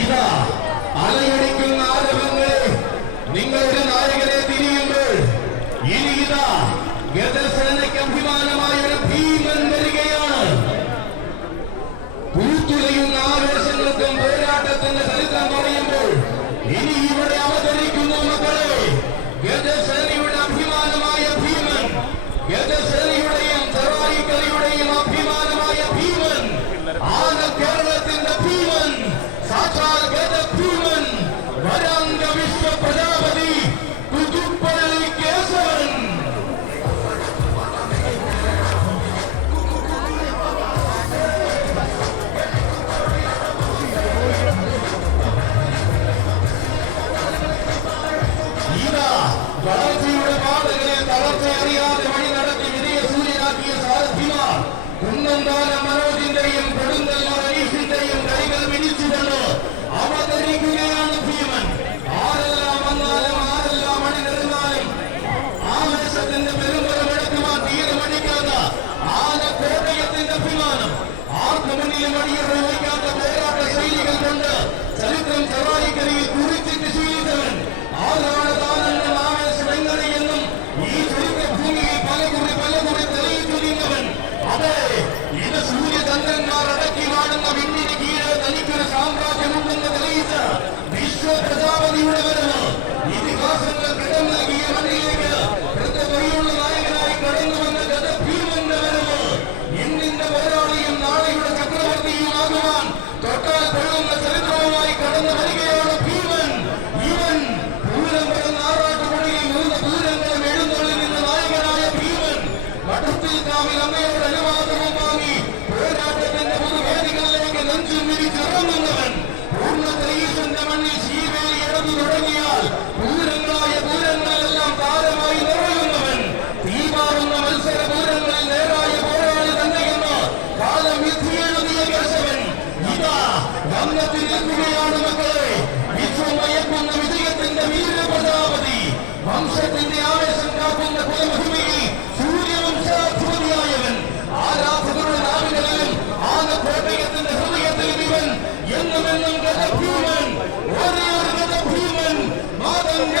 ഇതാ അലയടിക്കുന്ന ആരവങ്ങളെ നിങ്ങളുടെ നായകനെ തിരിയുമ്പോൾ ഇനി ഇതാ ഗജസേനയ്ക്ക് അഭിമാനമായ ഒരു ഭീമൻ വരികയാണ്. പൂത്തുലയുന്ന ആവേശങ്ങൾക്കും പോരാട്ടത്തിന്റെ ചരിത്രം പറയുമ്പോൾ ഇനി ഇവിടെ അവതരിക്കുന്നു മക്കളെ ഗജസേനയുടെ അഭിമാനമായ ഭീമൻ, ഗജസേനയുടെയും ചെറായിക്കരയുടെയും അഭിമാനമായ ഭീമൻ, ആന കേരളത്തിന്റെ ഭീമൻ, സാക്ഷാൽ ഗജ ഭീമൻ, വരാംഗ വിശ്വ പ്രജാപതി പുതുപ്പള്ളി കേശവൻ. വളർച്ചയുടെ പാതകളെ തളർച്ചയറിയാതെ വഴി നടത്തി വിജയ സൂര്യനാക്കിയ സാരഥിമാർ കുന്നന്താനം മനോജിന്റെയും കൊടുങ്കല്ലൂർ അനീഷിന്റെയും കൈകൾ വിളിച്ചുകൊണ്ട് അവതരിക്കുകയാണ് ഭീമൻ. ആരെല്ലാം വന്നാലും ആരെല്ലാം അണിനിരന്നാലും ആവേശത്തിന്റെ പെരുമ്പര മുഴക്കുവാൻ തീരുമാനിക്കാത്ത ആനക്കോട്ടയത്തിന്റെ അഭിമാനം, ആർക്കു മുന്നിലും അടിയറ വയ്ക്കാത്ത പോരാട്ട ശൈലികൾ കൊണ്ട് ചരിത്രം ചെറായിക്കരയിൽ കുറിച്ചിട്ട് ശീലിച്ചവൻ ആരാണ് താനെന്നും ആവേശം എങ്ങനെയെന്നും ഈ ചരിത്രഭൂമിയിൽ പലകുറി തെളിയിച്ചു നിന്നവൻ. അതെ, ഇത് സൂര്യചന്ദ്രന്മാർ അടക്കി വാടുന്ന വിണ്ണിന് കീഴെ തനിക്കൊരു സാമ്രാജ്യമുണ്ടെന്ന് തെളിയിച്ച വിശ്വ പ്രജാപതിയുടെ വരവ്, ഇതിഹാസങ്ങൾ കിടം നൽകിയ മണ്ണിലേക്ക് വൃദ്ധവയുള്ള നായകനായി കടന്നു വന്ന ഗജഭീമന്റെ വരവ്, ഇന്നിന്റെ പോരാളിയും നാളെയുടെ ചക്രവർത്തിയുമാകുവാൻ തൊട്ടാൽ കൊള്ളുന്ന ചരിത്രവുമായി കടന്നു വരികയാണ് ഭീമൻ. ഇവൻ പൂരം വരുന്ന ആറാട്ടുപടിയിൽ 3 പൂരങ്ങളും എഴുന്നള്ളി നിന്ന നായകനായ ഭീമൻ വടത്തിൽ കാവിൽ അമ്മയോട് അനുവാദവും വാങ്ങി പോരാട്ടത്തിന്റെ പൊതുവേദികളിലേക്ക് നെഞ്ചും വിരിച്ചിറങ്ങുന്നവൻ. പൂർണ്ണ മണ്ണിൽ ശീവേലി ഇടന്നു തുടങ്ങിയാൽ പൂരങ്ങളെല്ലാം താരമായി നിറയുന്നവൻ. തീമാറുന്ന മത്സര പൂരങ്ങളിൽ നേരായ പോരാളി തന്നെയെന്ന് കാലം വിധിയെഴുതിയ കേശവൻ ഇതാ വന്നത്തിൽ നിൽക്കുകയാണ് മക്കളെ. വിശ്വമയക്കുന്ന വിജയത്തിന്റെ വീരപ്രജാപതി, വംശത്തിന്റെ ആവേശം കാക്കുന്ന കുലമഹിമയിൽ സൂര്യവംശാധിപതിയായവൻ, ആരാധകരുടെ നാവികളിലും ആനക്കോട്ടയത്തിന്റെ ഹൃദയത്തിൽ ഇവൻ എന്നുമെന്നും ഗജഭീമൻ, ഒരേ ഒരു ഗജഭീമൻ, മാതംഗ